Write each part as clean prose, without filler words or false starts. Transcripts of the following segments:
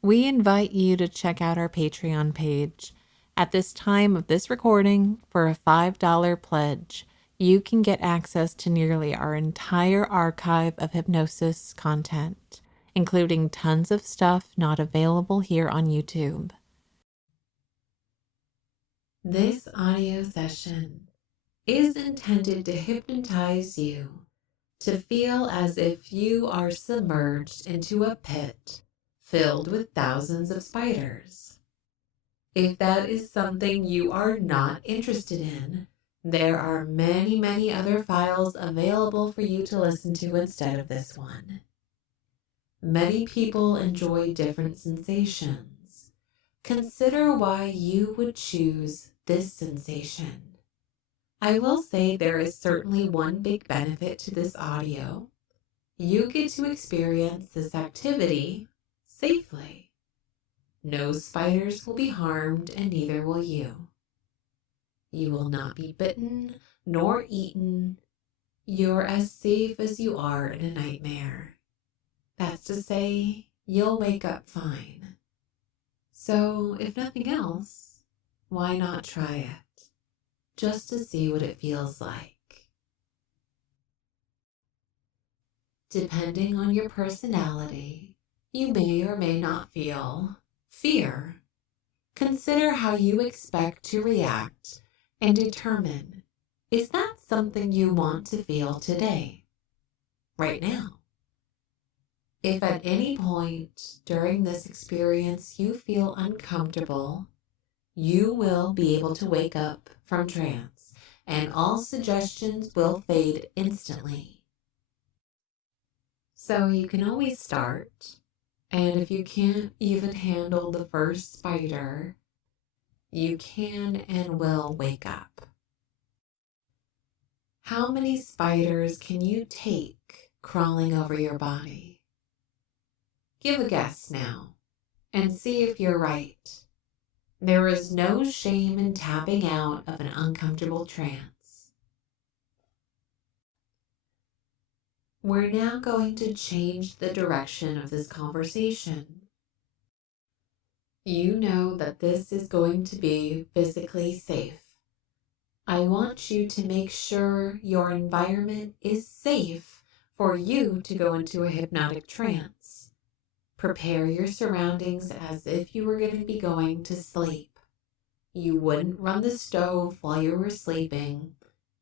we invite you to check out our Patreon page. At this time of this recording, for a $5 pledge, you can get access to nearly our entire archive of hypnosis content, including tons of stuff not available here on YouTube. This audio session is intended to hypnotize you to feel as if you are submerged into a pit filled with thousands of spiders. If that is something you are not interested in, there are many other files available for you to listen to instead of this one. Many people enjoy different sensations. Consider why you would choose this sensation. I will say there is certainly one big benefit to this audio. You get to experience this activity safely. No spiders will be harmed, and neither will you. You will not be bitten nor eaten. You're as safe as you are in a nightmare. That's to say, you'll wake up fine. So, if nothing else, why not try it? Just to see what it feels like. Depending on your personality, you may or may not feel fear. Consider how you expect to react and determine, is that something you want to feel today, right now? If at any point during this experience you feel uncomfortable, you will be able to wake up from trance and all suggestions will fade instantly. So you can always start, and if you can't even handle the first spider, you can and will wake up. How many spiders can you take crawling over your body? Give a guess now and see if you're right. There is no shame in tapping out of an uncomfortable trance. We're now going to change the direction of this conversation. You know that this is going to be physically safe. I want you to make sure your environment is safe for you to go into a hypnotic trance. Prepare your surroundings as if you were going to be going to sleep. You wouldn't run the stove while you were sleeping.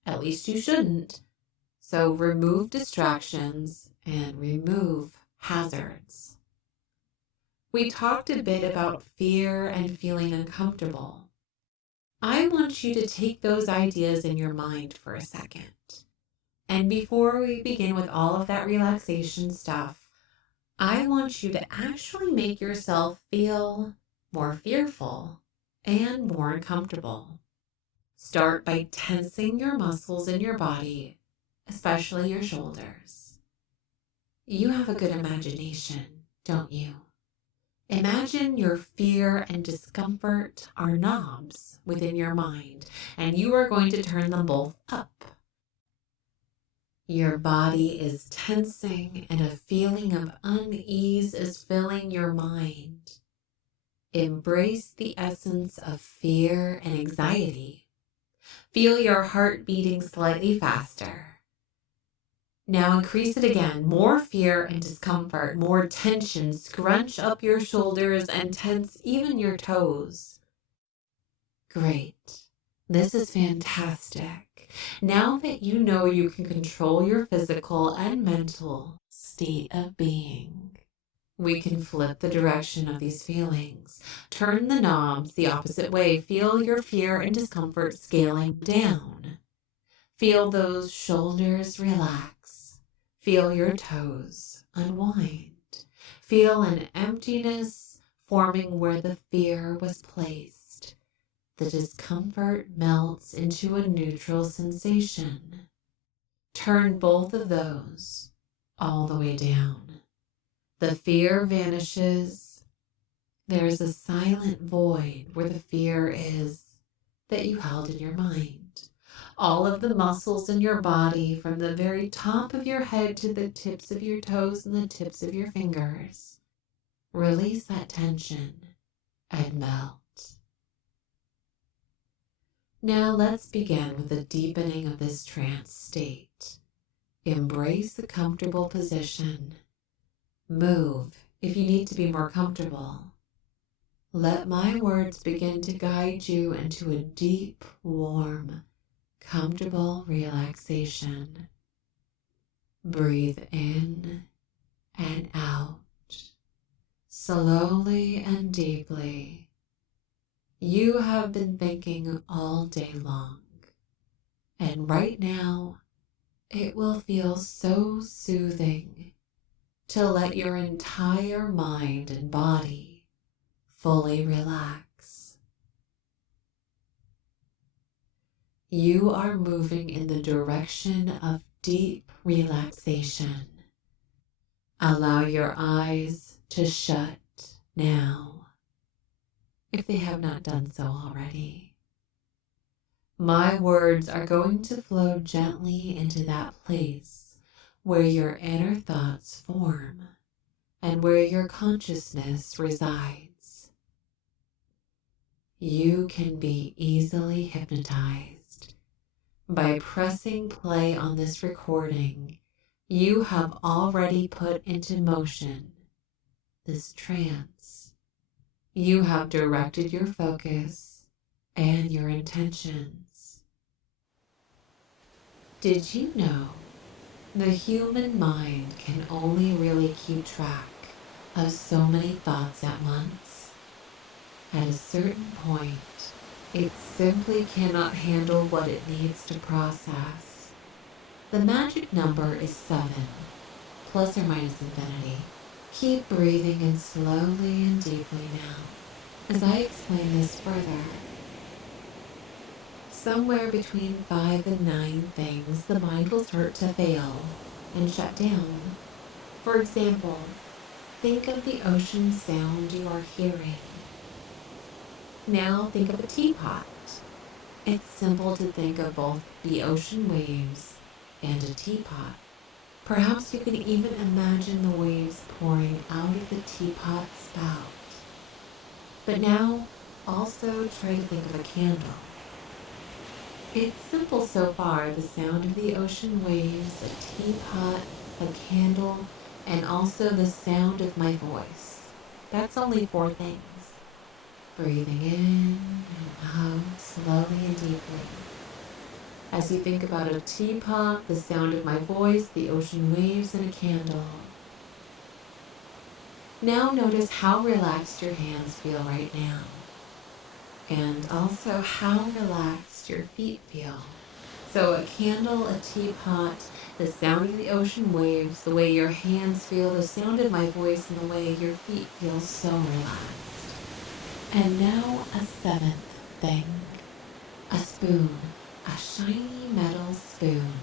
At least you shouldn't. So remove distractions and remove hazards. We talked a bit about fear and feeling uncomfortable. I want you to take those ideas in your mind for a second. And before we begin with all of that relaxation stuff, I want you to actually make yourself feel more fearful and more uncomfortable. Start by tensing your muscles in your body, especially your shoulders. You have a good imagination, don't you? Imagine your fear and discomfort are knobs within your mind, and you are going to turn them both up. Your body is tensing, and a feeling of unease is filling your mind. Embrace the essence of fear and anxiety. Feel your heart beating slightly faster. Now increase it again. More fear and discomfort, more tension. Scrunch up your shoulders and tense even your toes. Great. This is fantastic. Now that you know you can control your physical and mental state of being, we can flip the direction of these feelings. Turn the knobs the opposite way. Feel your fear and discomfort scaling down. Feel those shoulders relax. Feel your toes unwind. Feel an emptiness forming where the fear was placed. The discomfort melts into a neutral sensation. Turn both of those all the way down. The fear vanishes. There's a silent void where the fear is that you held in your mind. All of the muscles in your body, from the very top of your head to the tips of your toes and the tips of your fingers, Release that tension and melt. Now let's begin with the deepening of this trance state. Embrace the comfortable position. Move if you need to be more comfortable. Let my words begin to guide you into a deep, warm, comfortable relaxation. Breathe in and out, slowly and deeply. You have been thinking all day long, and right now it will feel so soothing to let your entire mind and body fully relax. You are moving in the direction of deep relaxation. Allow your eyes to shut now, if they have not done so already. My words are going to flow gently into that place where your inner thoughts form and where your consciousness resides. You can be easily hypnotized. By pressing play on this recording, you have already put into motion this trance. You have directed your focus and your intentions. Did you know the human mind can only really keep track of so many thoughts at once? At a certain point, it simply cannot handle what it needs to process. The magic number is 7, plus or minus infinity. Keep breathing in slowly and deeply now, as I explain this further. Somewhere between 5 and 9 things the mind will start to fail and shut down. For example, think of the ocean sound you are hearing. Now think of a teapot. It's simple to think of both the ocean waves and a teapot. Perhaps you can even imagine the waves pouring out of the teapot spout. But now, also try to think of a candle. It's simple so far, the sound of the ocean waves, a teapot, a candle, and also the sound of my voice. That's only 4 things. Breathing in and out slowly and deeply. As you think about a teapot, the sound of my voice, the ocean waves, and a candle. Now notice how relaxed your hands feel right now. And also how relaxed your feet feel. So a candle, a teapot, the sound of the ocean waves, the way your hands feel, the sound of my voice, and the way your feet feel so relaxed. And now a 7th thing. A spoon. A shiny metal spoon.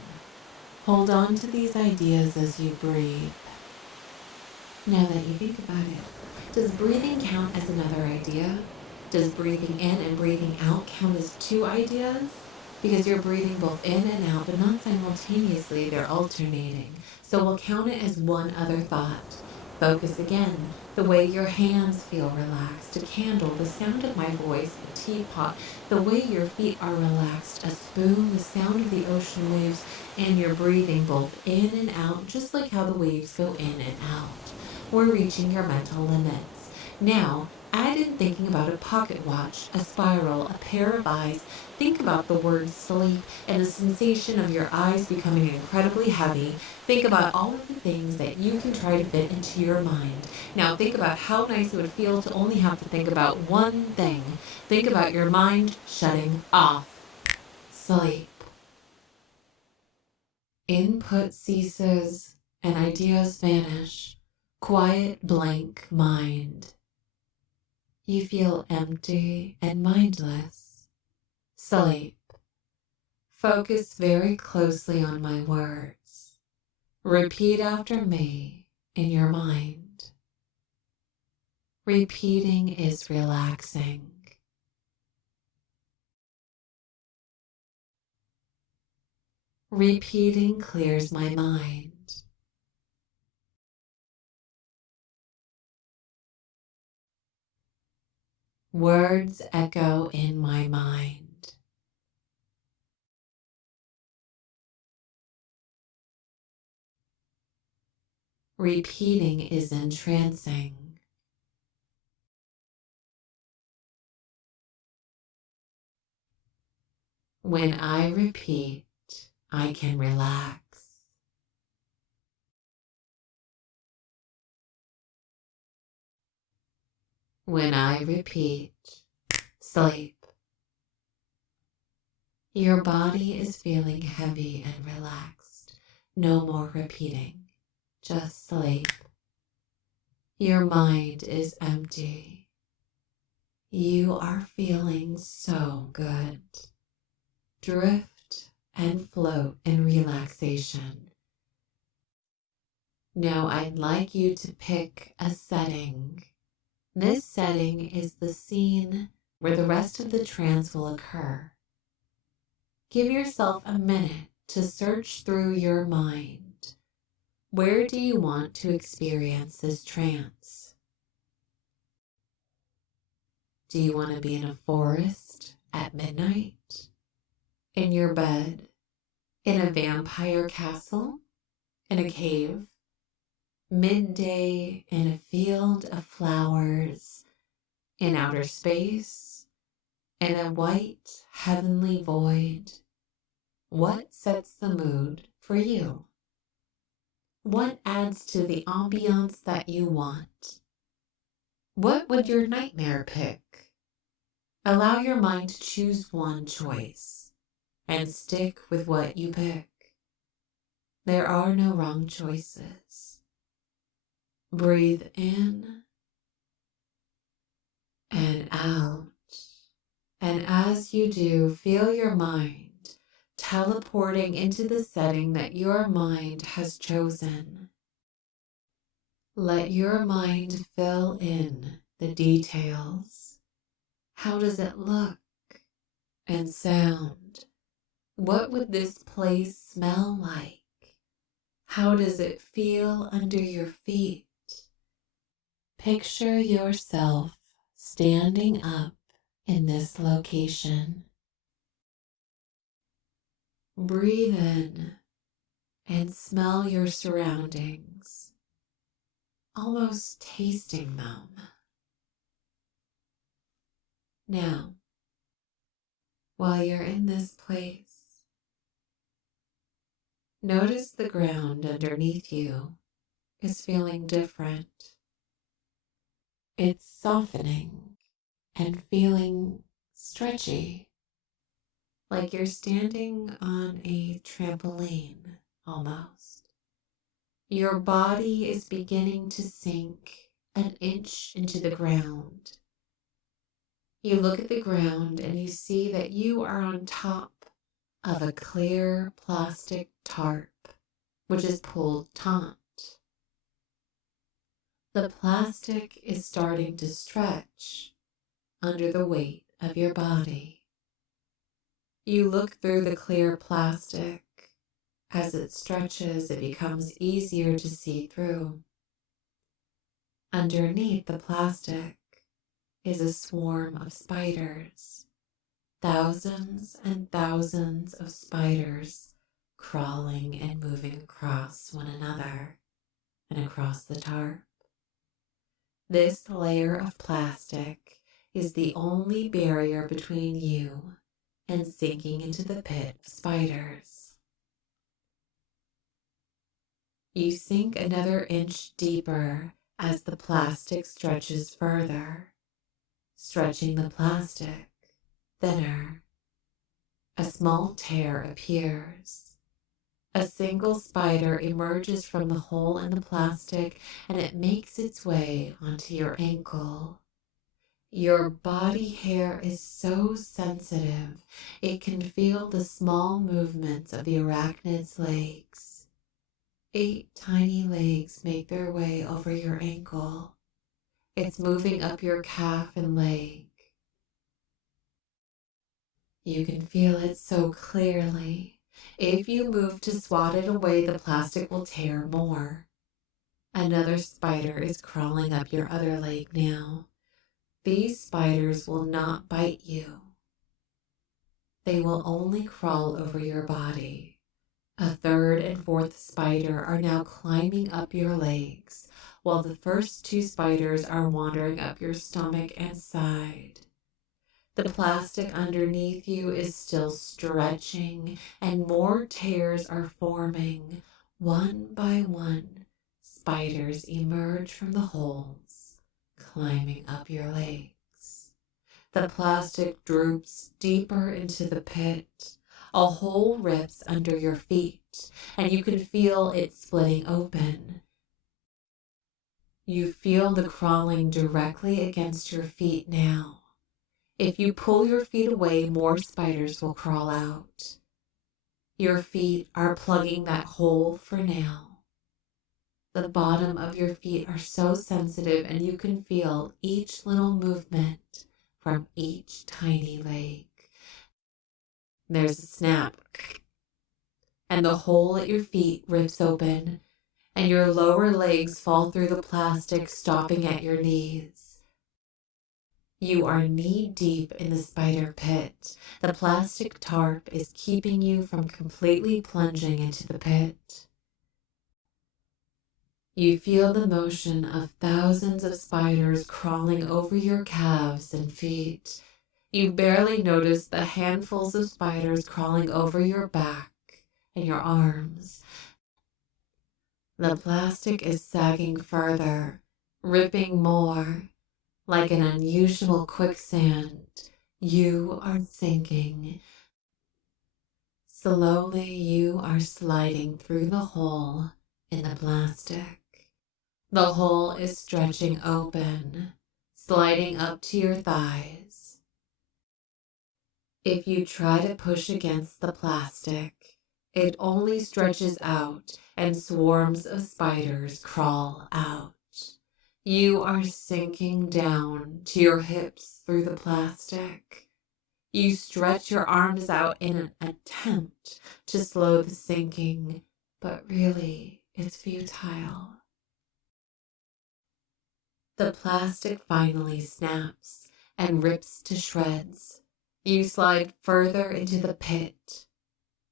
Hold on to these ideas as you breathe. Now that you think about it, does breathing count as another idea? Does breathing in and breathing out count as 2 ideas? Because you're breathing both in and out, but not simultaneously, they're alternating. So we'll count it as one other thought. Focus again, the way your hands feel relaxed, a candle, the sound of my voice, a teapot, the way your feet are relaxed, a spoon, the sound of the ocean waves, and you're breathing both in and out, just like how the waves go in and out. We're reaching your mental limits. Now, add in thinking about a pocket watch, a spiral, a pair of eyes. Think about the word sleep and the sensation of your eyes becoming incredibly heavy. Think about all of the things that you can try to fit into your mind. Now think about how nice it would feel to only have to think about one thing. Think about your mind shutting off. Sleep. Input ceases and ideas vanish. Quiet, blank mind. You feel empty and mindless. Sleep. Focus very closely on my words. Repeat after me in your mind. Repeating is relaxing. Repeating clears my mind. Words echo in my mind. Repeating is entrancing. When I repeat, I can relax. When I repeat, sleep. Your body is feeling heavy and relaxed. No more repeating, just sleep. Your mind is empty. You are feeling so good. Drift and float in relaxation. Now I'd like you to pick a setting. This setting is the scene where the rest of the trance will occur. Give yourself a minute to search through your mind. Where do you want to experience this trance? Do you want to be in a forest at midnight? In your bed? In a vampire castle? In a cave? Midday in a field of flowers? In outer space? In a white heavenly void? What sets the mood for you? What adds to the ambiance that you want? What would your nightmare pick? Allow your mind to choose one choice and stick with what you pick. There are no wrong choices. Breathe in and out. And as you do, feel your mind teleporting into the setting that your mind has chosen. Let your mind fill in the details. How does it look and sound? What would this place smell like? How does it feel under your feet? Picture yourself standing up in this location. Breathe in and smell your surroundings, almost tasting them. Now, while you're in this place, notice the ground underneath you is feeling different. It's softening and feeling stretchy, like you're standing on a trampoline almost. Your body is beginning to sink an inch into the ground. You look at the ground and you see that you are on top of a clear plastic tarp, which is pulled taut. The plastic is starting to stretch under the weight of your body. You look through the clear plastic. As it stretches, it becomes easier to see through. Underneath the plastic is a swarm of spiders. Thousands and thousands of spiders crawling and moving across one another and across the tarp. This layer of plastic is the only barrier between you and sinking into the pit of spiders. You sink another inch deeper as the plastic stretches further, stretching the plastic thinner. A small tear appears. A single spider emerges from the hole in the plastic and it makes its way onto your ankle. Your body hair is so sensitive, it can feel the small movements of the arachnid's legs. 8 tiny legs make their way over your ankle. It's moving up your calf and leg. You can feel it so clearly. If you move to swat it away, the plastic will tear more. Another spider is crawling up your other leg now. These spiders will not bite you. They will only crawl over your body. A third and fourth spider are now climbing up your legs, while the first two spiders are wandering up your stomach and side. The plastic underneath you is still stretching, and more tears are forming. One by one, spiders emerge from the holes, climbing up your legs. The plastic droops deeper into the pit. A hole rips under your feet, and you can feel it splitting open. You feel the crawling directly against your feet now. If you pull your feet away, more spiders will crawl out. Your feet are plugging that hole for now. The bottom of your feet are so sensitive, and you can feel each little movement from each tiny leg. There's a snap, and the hole at your feet rips open, and your lower legs fall through the plastic, stopping at your knees. You are knee-deep in the spider pit. The plastic tarp is keeping you from completely plunging into the pit. You feel the motion of thousands of spiders crawling over your calves and feet. You barely notice the handfuls of spiders crawling over your back and your arms. The plastic is sagging further, ripping more. Like an unusual quicksand, you are sinking. Slowly you are sliding through the hole in the plastic. The hole is stretching open, sliding up to your thighs. If you try to push against the plastic, it only stretches out and swarms of spiders crawl out. You are sinking down to your hips through the plastic. You stretch your arms out in an attempt to slow the sinking, but really it's futile. The plastic finally snaps and rips to shreds. You slide further into the pit.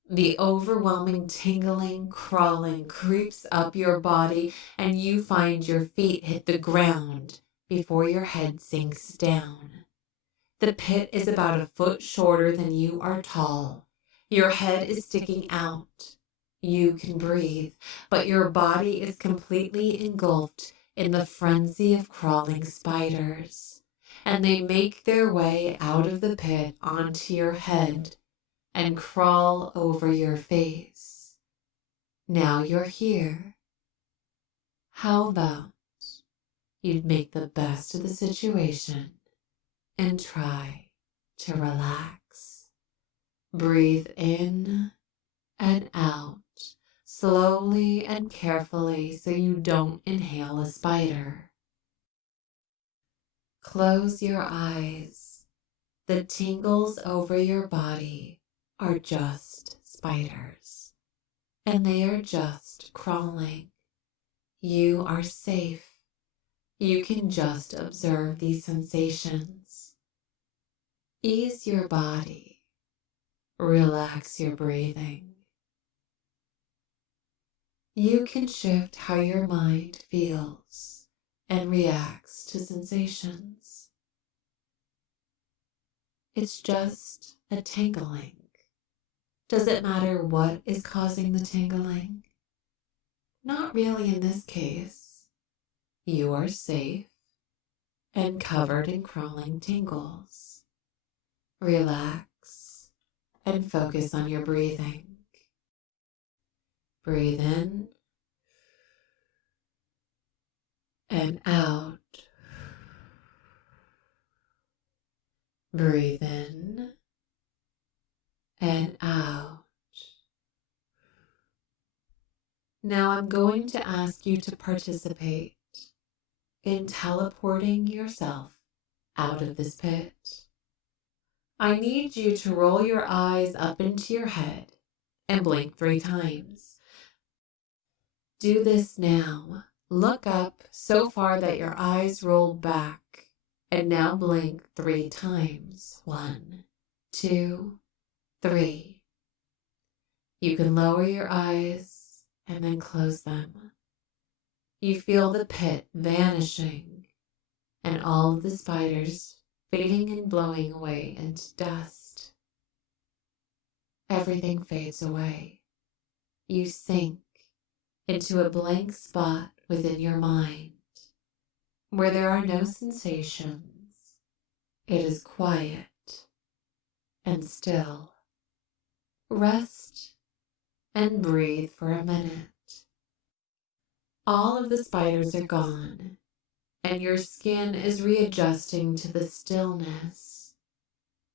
The overwhelming tingling, crawling creeps up your body, and you find your feet hit the ground before your head sinks down. The pit is about a foot shorter than you are tall. Your head is sticking out. You can breathe, but your body is completely engulfed in the frenzy of crawling spiders, and they make their way out of the pit onto your head and crawl over your face. Now you're here. How about you'd make the best of the situation and try to relax? Breathe in and out, slowly and carefully so you don't inhale a spider. Close your eyes. The tingles over your body are just spiders, and they are just crawling. You are safe. You can just observe these sensations. Ease your body. Relax your breathing. You can shift how your mind feels and reacts to sensations. It's just a tingling. Does it matter what is causing the tingling? Not really in this case. You are safe and covered in crawling tingles. Relax and focus on your breathing. Breathe in and out. Breathe in and out. Now I'm going to ask you to participate in teleporting yourself out of this pit. I need you to roll your eyes up into your head and blink 3 times. Do this now. Look up so far that your eyes roll back And now blink 3 times. 1, 2, 3. You can lower your eyes and then close them. You feel the pit vanishing and all of the spiders fading and blowing away into dust. Everything fades away. You sink into a blank spot within your mind where there are no sensations. It is quiet and still. Rest and breathe for a minute. All of the spiders are gone, and your skin is readjusting to the stillness,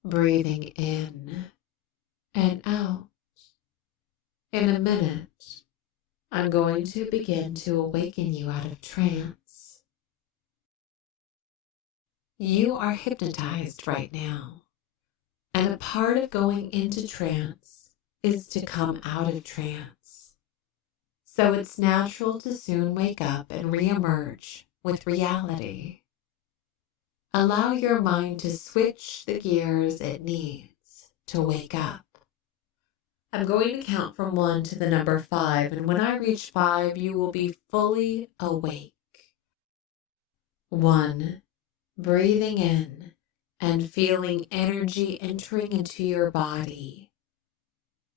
breathing in and out. In a minute, I'm going to begin to awaken you out of trance. You are hypnotized right now, and a part of going into trance is to come out of trance. So it's natural to soon wake up and reemerge with reality. Allow your mind to switch the gears it needs to wake up. I'm going to count from 1 to the number 5, and when I reach 5, you will be fully awake. 1. Breathing in and feeling energy entering into your body.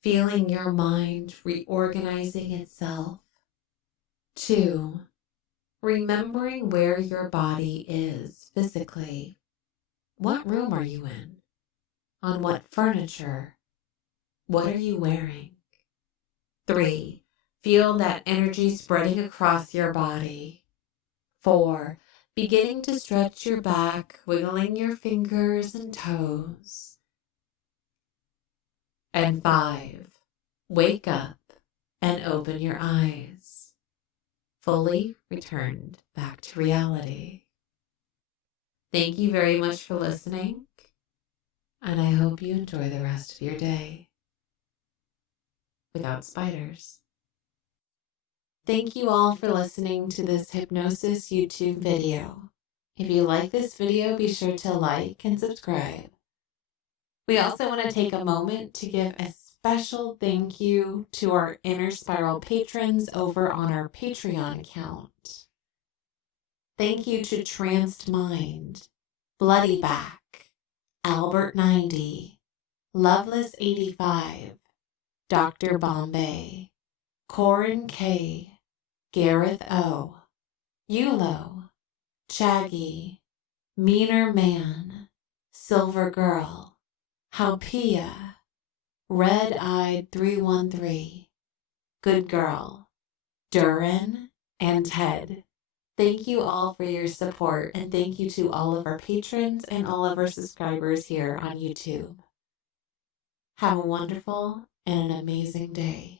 Feeling your mind reorganizing itself. 2. Remembering where your body is physically. What room are you in? On what furniture? What are you wearing? 3. Feel that energy spreading across your body. 4. Beginning to stretch your back, wiggling your fingers and toes. And 5. Wake up and open your eyes. Fully returned back to reality. Thank you very much for listening, and I hope you enjoy the rest of your day without spiders. Thank you all for listening to this hypnosis YouTube video. If you like this video, be sure to like and subscribe. We also want to take a moment to give a special thank you to our Inner Spiral patrons over on our Patreon account. Thank you to Tranced Mind, Bloody Back, Albert 90, Loveless 85, Dr. Bombay, Corin K, Gareth O, Yolo, Chaggy, Meaner Man, Silver Girl, Haupia, Red-Eyed 313, Good Girl, Durin, and Ted. Thank you all for your support, and thank you to all of our patrons and all of our subscribers here on YouTube. Have a wonderful and an amazing day.